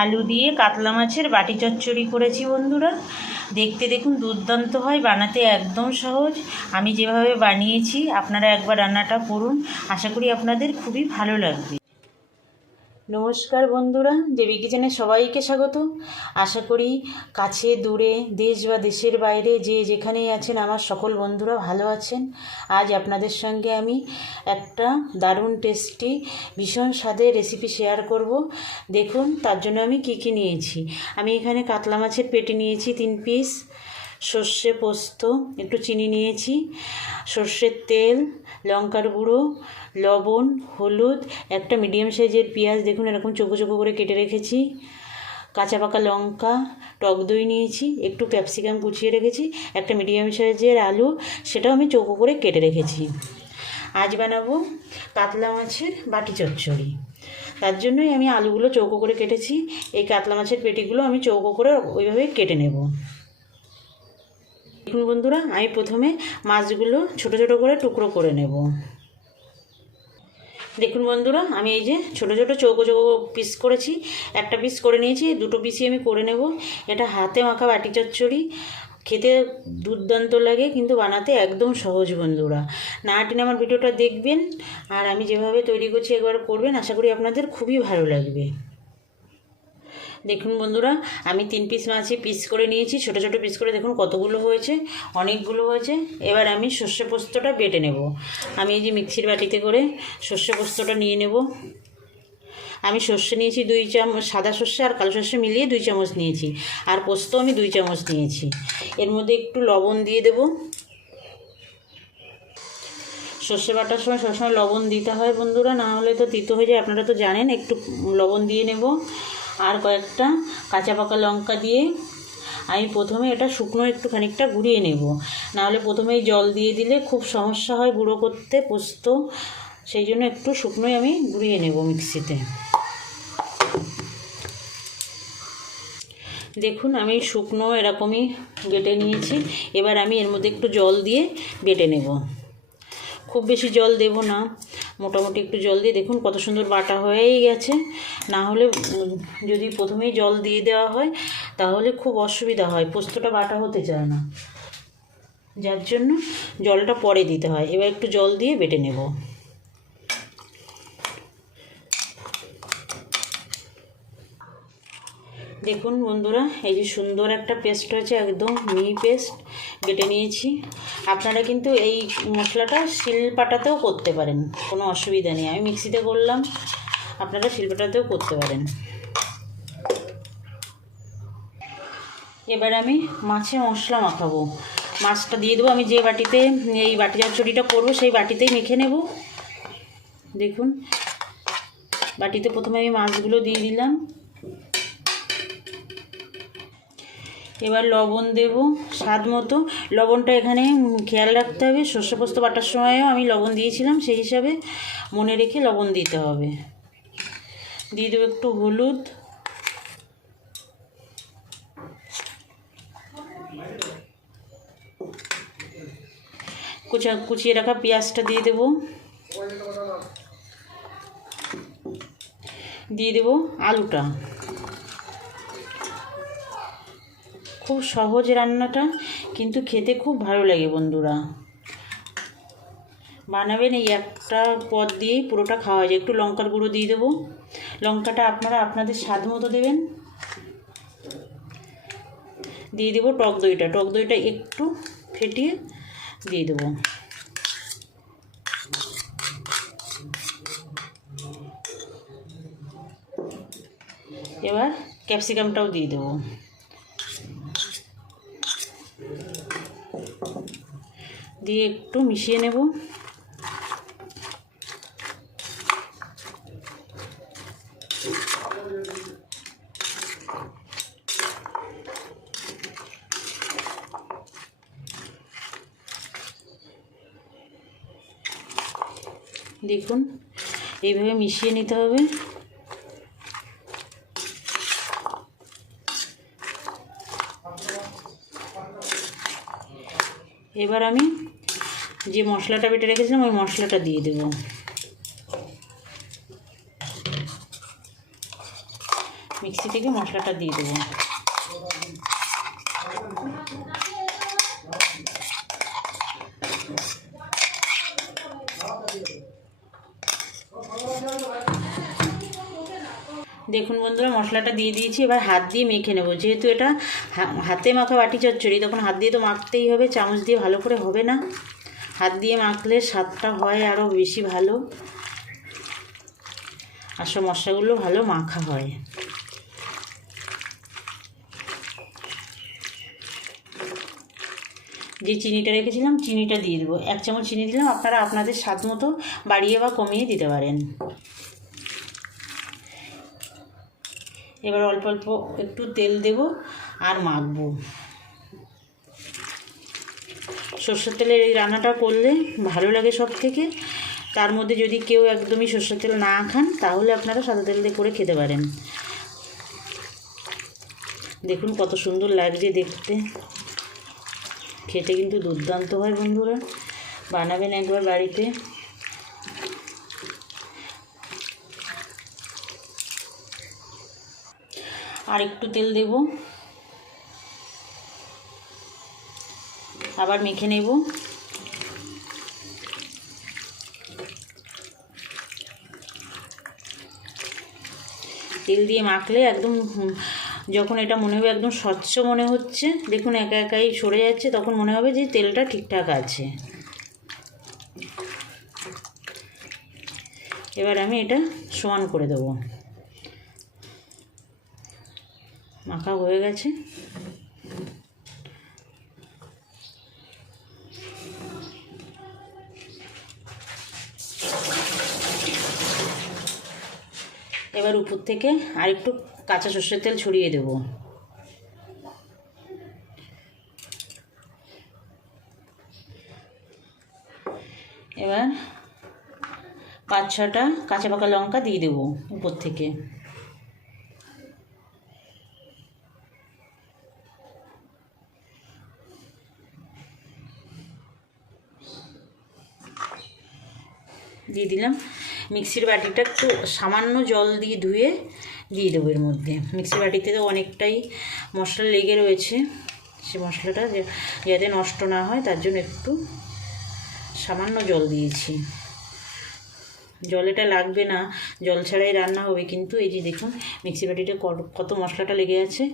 আলু দিয়ে কাতলা মাছের বাটি চচ্চড়ি করেছি বন্ধুরা। দেখতে দেখুন দুর্দান্ত হয়, বানাতে একদম সহজ। আমি যেভাবে বানিয়েছি আপনারা একবার রান্নাটা করুন, আশা করি আপনাদের খুবই ভালো লাগবে। নমস্কার বন্ধুরা, দেবী কিচেনে সবাইকে স্বাগত। আশা করি কাছে দূরে দেশ বা দেশের বাইরে যে যেখানেই আছেন আমার সকল বন্ধুরা ভালো আছেন। আজ আপনাদের সঙ্গে আমি একটা দারুণ টেস্টি ভীষণ স্বাদের রেসিপি শেয়ার করব। দেখুন তার জন্য আমি কি নিয়েছি। আমি এখানে কাতলা মাছের পেটি নিয়েছি 3 পিস, সর্ষে পোস্ত, একটু চিনি নিয়েছি, সর্ষের তেল, লঙ্কার গুঁড়ো, লবণ, হলুদ, একটা মিডিয়াম সাইজের পেঁয়াজ দেখুন এরকম চোখো চোখো করে কেটে রেখেছি, কাঁচা পাকা লঙ্কা, টক দই নিয়েছি, একটু ক্যাপসিকাম কুচিয়ে রেখেছি, একটা মিডিয়াম সাইজের আলু, সেটাও আমি চৌকো করে কেটে রেখেছি। আজ বানাবো কাতলা মাছের বাটি চচ্চড়ি। তার জন্যই আমি আলুগুলো চৌকো করে কেটেছি। এই কাতলা মাছের পেটিগুলো আমি চৌকো করে ওইভাবে কেটে নেব। দেখুন বন্ধুরা, আমি প্রথমে মাছগুলো ছোট ছোট করে টুকরো করে নেব। দেখুন বন্ধুরা, আমি এই যে ছোট ছোট চৌকো চৌকো পিস করেছি, একটা পিস করে নিয়েছি, দুটো পিসই আমি করে নেব। এটা হাতে মাখা বাটি চচ্চড়ি, খেতে দুর্দান্ত লাগে, কিন্তু বানাতে একদম সহজ বন্ধুরা। না টেনে আমার ভিডিওটা দেখবেন, আর আমি যেভাবে তৈরি করছি একবার করবেন, আশা করি আপনাদের খুবই ভালো লাগবে। দেখুন বন্ধুরা, আমি 3 পিস মাছই পিস করে নিয়েছি, ছোট ছোট পিস করে। দেখুন কতগুলো হয়েছে, অনেকগুলো হয়েছে। এবার আমি সর্ষে পোস্তটা বেটে নেব। আমি এই যে মিক্সির বাটিতে করে সর্ষে পোস্তটা নিয়ে নেব। আমি সর্ষে নিয়েছি 2 চামচ, সাদা সর্ষে আর কালো সর্ষে মিলিয়ে 2 চামচ নিয়েছি, আর পোস্ত আমি 2 চামচ নিয়েছি। এর মধ্যে একটু লবণ দিয়ে দেব। সর্ষে বাটার সময় সবসময় লবণ দিতে হয় বন্ধুরা, না হলে তো তিতো হয়ে যায়, আপনারা তো জানেন। একটু লবণ দিয়ে নেব, আর কয়েকটা কাঁচা পাকা লঙ্কা দিয়ে আমি প্রথমে এটা শুকনো একটু খানিকটা গুঁড়িয়ে নেব। নাহলে প্রথমেই জল দিয়ে দিলে খুব সমস্যা হয় গুঁড়ো করতে পোস্ত, সেই জন্য একটু শুকনোই আমি গুঁড়িয়ে নেব মিক্সিতে। দেখুন আমি শুকনো এরকমই বেটে নিয়েছি। এবার আমি এর মধ্যে একটু জল দিয়ে বেটে নেব। খুব বেশি জল দেব না, মোটামুটি একটু জল দিয়ে। দেখুন কত সুন্দর বাটা হয়েই গেছে। না হলে যদি প্রথমেই জল দিয়ে দেওয়া হয় তাহলে খুব অসুবিধা হয়, পোস্তটা বাটা হতে চায় না, যার জন্য জলটা পরে দিতে হয়। এবার একটু জল দিয়ে বেটে নেব। দেখুন বন্ধুরা, এই যে সুন্দর একটা পেস্ট হয়েছে, একদম মিহি পেস্ট বেটে নিয়েছি। আপনারা কিন্তু এই মশলাটা শিলপাটাতেও করতে পারেন, কোনো অসুবিধা নেই। আমি মিক্সিতে করলাম, আপনারা শিলপাটাতেও করতে পারেন। এবার আমি মাছে মশলা মাখাবো। মাছটা দিয়ে দেবো। আমি যে বাটিতে এই বাটি চচ্চড়িটা করবো সেই বাটিতেই মেখে নেব। দেখুন বাটিতে প্রথমে আমি মাছগুলো দিয়ে দিলাম। এবার লবণ দেব স্বাদ মতো। লবণটা এখানে খেয়াল রাখতে হবে, সর্ষে পোস্ত বাটার সময়ও আমি লবণ দিয়েছিলাম, সেই হিসাবে মনে রেখে লবণ দিতে হবে। দিয়ে দেবো একটু হলুদ, কুচিয়ে রাখা পেঁয়াজটা দিয়ে দেব, দিয়ে দেব আলুটা। খুব সহজ রান্নাটা, কিন্তু খেতে খুব ভালো লাগে বন্ধুরা। বানাবেন, এই একটা পদ দিয়েই পুরোটা খাওয়া যায়। একটু লঙ্কার গুঁড়ো দিয়ে দেবো, লঙ্কাটা আপনারা আপনাদের স্বাদ মতো দেবেন। দিয়ে দেবো টক দইটা, টক দইটা একটু ফেটিয়ে দিয়ে দেবো। এবার ক্যাপসিকামটাও দিয়ে দেবো। দিয়ে একটু মিশিয়ে নেব। দেখুন এইভাবে মিশিয়ে নিতে হবে। এবার আমি যে মশলাটা বেটে রেখেছিলাম ওই মশলাটা দিয়ে দেব। মিক্সি থেকে মশলাটা দিয়ে দেবো। দেখুন বন্ধুরা, মশলাটা দিয়ে দিয়েছি। এবার হাত দিয়ে মেখে নেব। যেহেতু এটা হাতে মাখা বাটি চচ্চড়ি, তখন হাত দিয়ে তো মাখতেই হবে, চামচ দিয়ে ভালো করে হবে না। হাত দিয়ে মাখলে স্বাদটা হয় আরও বেশি ভালো, আর সব মশলাগুলো ভালো মাখা হয়। যে চিনিটা রেখেছিলাম চিনিটা দিয়ে দেবো। 1 চামচ চিনি দিলাম, আপনারা আপনাদের স্বাদ মতো বাড়িয়ে বা কমিয়ে দিতে পারেন। এবার অল্প অল্প একটু তেল দেব আর মাখবো। সরষের তেলের এই রান্নাটা করলে ভালো লাগে সব থেকে। তার মধ্যে যদি কেউ একদমই সরষের তেল না খান, তাহলে আপনারা সাদা তেল দিয়ে করে খেতে পারেন। দেখুন কত সুন্দর লাগছে দেখতে, খেতে কিন্তু দুর্দান্ত হয়। বন্ধুরা, বানাবেন একবার বাড়িতে। আর একটু তেল দেব, আবার মেখে নেব। তেল দিয়ে মাখলে একদম, যখন এটা মনে হবে একদম স্বচ্ছ মনে হচ্ছে, দেখুন একা একাই সরে যাচ্ছে, তখন মনে হবে যে তেলটা ঠিকঠাক আছে। এবার আমি এটা সমান করে দেবো। মাখা হয়ে গেছে। এবার উপর থেকে আর একটু কাঁচা সর্ষের তেল ছড়িয়ে দেব। এবার 5-6টা কাঁচা পাকা লঙ্কা দিয়ে দেব উপর থেকে। দিয়ে দিলাম। মিক্সির বাটিটা একটু সামান্য জল দিয়ে ধুয়ে দিয়ে দেবো এর মধ্যে। মিক্সির বাটিতে তো অনেকটাই মশলা লেগে রয়েছে, সে মশলাটা যাতে নষ্ট না হয় তার জন্য একটু সামান্য জল দিয়েছি। জল এটা লাগবে না, জল ছাড়াই রান্না হবে, কিন্তু এই যে দেখুন মিক্সি বাটিতে কত মশলাটা লেগে আছে,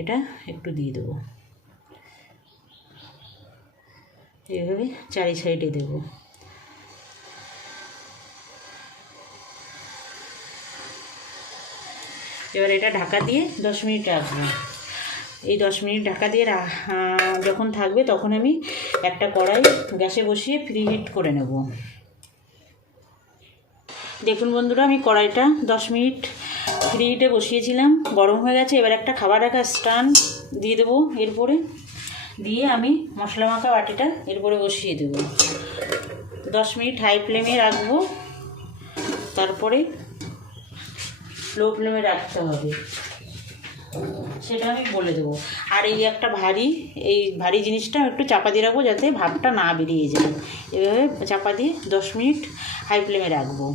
এটা একটু দিয়ে দেবো। এইভাবে চারি সাইডে দেবো। এবার এটা ঢাকা দিয়ে 10 মিনিট রাখবো। এই 10 মিনিট ঢাকা দিয়ে যখন থাকবে, তখন আমি একটা কড়াই গ্যাসে বসিয়ে প্রিহিট করে নেব। দেখুন বন্ধুরা, আমি কড়াইটা 10 মিনিট প্রিহিটে বসিয়েছিলাম, গরম হয়ে গেছে। এবার একটা খাবার রাখা স্ট্যান্ড দিয়ে দেবো এরপরে, দিয়ে আমি মশলা মাখা বাটিটা এরপরে বসিয়ে দেবো। 10 মিনিট হাই ফ্লেমে রাখবো, তারপরে লো ফ্লেমে রাখতে হবে, সেটা আমি বলে দেবো। আর এই একটা ভারী জিনিসটা একটু চাপা দিয়ে রাখবো, যাতে ভাপটা না বেরিয়ে যায়। এভাবে চাপা দিয়ে 10 মিনিট হাই ফ্লেমে রাখবো।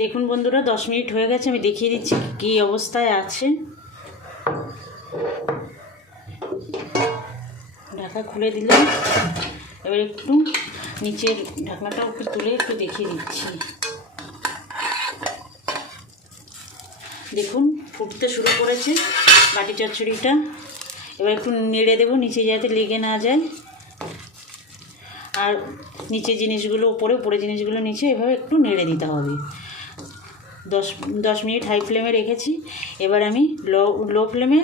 দেখুন বন্ধুরা, 10 মিনিট হয়ে গেছে। আমি দেখিয়ে দিচ্ছি কী অবস্থায় আছে। ঢাকা খুলে দিলাম। এবার একটু নিচের ঢাকনাটা একটু তুলে একটু দেখিয়ে দিচ্ছি। দেখুন ফুটতে শুরু করেছে বাটি চচ্চড়িটা। এবার একটু নেড়ে দেবো, নিচে যাতে লেগে না যায়, আর নিচে জিনিসগুলো উপরে জিনিসগুলো নিচে, এভাবে একটু নেড়ে দিতে হবে। 10 মিনিট হাই ফ্লেমে রেখেছি। এবার আমি লো ফ্লেমে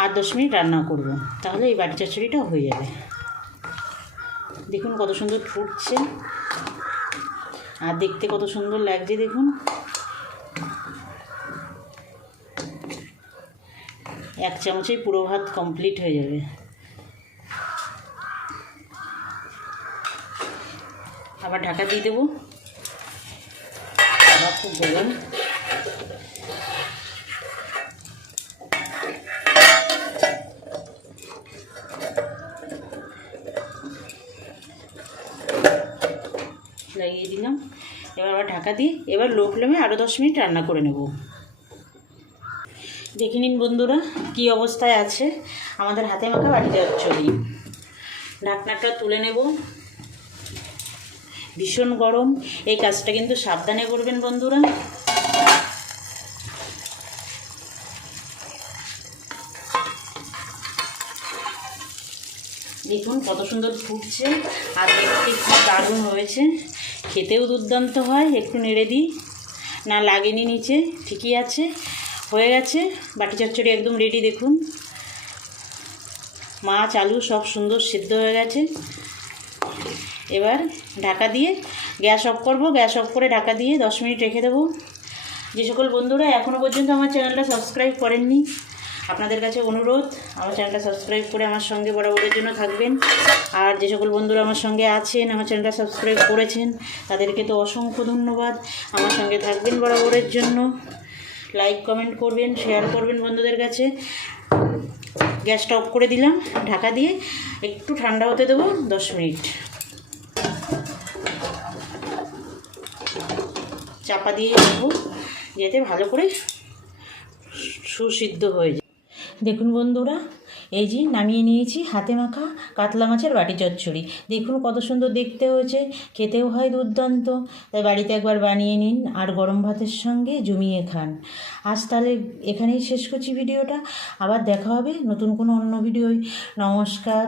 আর 10 মিনিট রান্না করব, তাহলে এই বাটি চচ্চড়িটা হয়ে যাবে। দেখুন কত সুন্দর ফুটছে, আর দেখতে কত সুন্দর লাগছে। দেখুন 1 চামচেই পুরো ভাত কমপ্লিট হয়ে যাবে। আবার ঢাকা দিয়ে দেবো। আবার খুব গরম। লাগিয়ে দিলাম। এবার আবার ঢাকা দিয়ে এবার লো ফ্লেমে আরও 10 মিনিট রান্না করে নেব। দেখে নিন বন্ধুরা কি অবস্থায় আছে আমাদের হাতে মাখা বাটি চচ্চড়ি। ঢাকনাটা তুলে নেব। ভীষণ গরম, এই কাজটা কিন্তু সাবধানে করবেন বন্ধুরা। দেখুন কত সুন্দর ফুটছে আর দেখতে খুব দারুণ হয়েছে, খেতেও দুর্দান্ত হয়। একটু নেড়ে দিই, না লাগেনি নিচে, ঠিকই আছে, হয়ে গেছে। বাটি চচ্চড়ি একদম রেডি। দেখুন মাছ আলু সব সুন্দর সিদ্ধ হয়ে গেছে। এবার ঢাকা দিয়ে গ্যাস অফ করব। গ্যাস অফ করে ঢাকা দিয়ে 10 মিনিট রেখে দেবো। যে সকল বন্ধুরা এখনও পর্যন্ত আমার চ্যানেলটা সাবস্ক্রাইব করেননি, আপনাদের কাছে অনুরোধ আমার চ্যানেলটা সাবস্ক্রাইব করে আমার সঙ্গে বরাবরের জন্য থাকবেন। আর যে সকল বন্ধুরা আমার সঙ্গে আছেন, আমার চ্যানেলটা সাবস্ক্রাইব করেছেন, তাদেরকে তো অসংখ্য ধন্যবাদ। আমার সঙ্গে থাকবেন বরাবরের জন্য। লাইক কমেন্ট করবেন, শেয়ার করবেন বন্ধুদের কাছে। গ্যাসটা অফ করে দিলাম, ঢাকা দিয়ে একটু ঠান্ডা হতে দেবো 10 মিনিট। চাপা দিয়ে রাখবো যাতে ভালো করে সুসিদ্ধ হয়ে যায়। দেখুন বন্ধুরা, এই যে নামিয়ে নিয়েছি হাতে মাখা কাতলা মাছের বাটি চচ্চড়ি। দেখুন কত সুন্দর দেখতে হয়েছে, খেতেও হয় দুর্দান্ত। তাই বাড়িতে একবার বানিয়ে নিন আর গরম ভাতের সঙ্গে জমিয়ে খান। আজ তাহলে এখানেই শেষ করছি ভিডিওটা। আবার দেখা হবে নতুন কোনো অন্য ভিডিওয়। নমস্কার।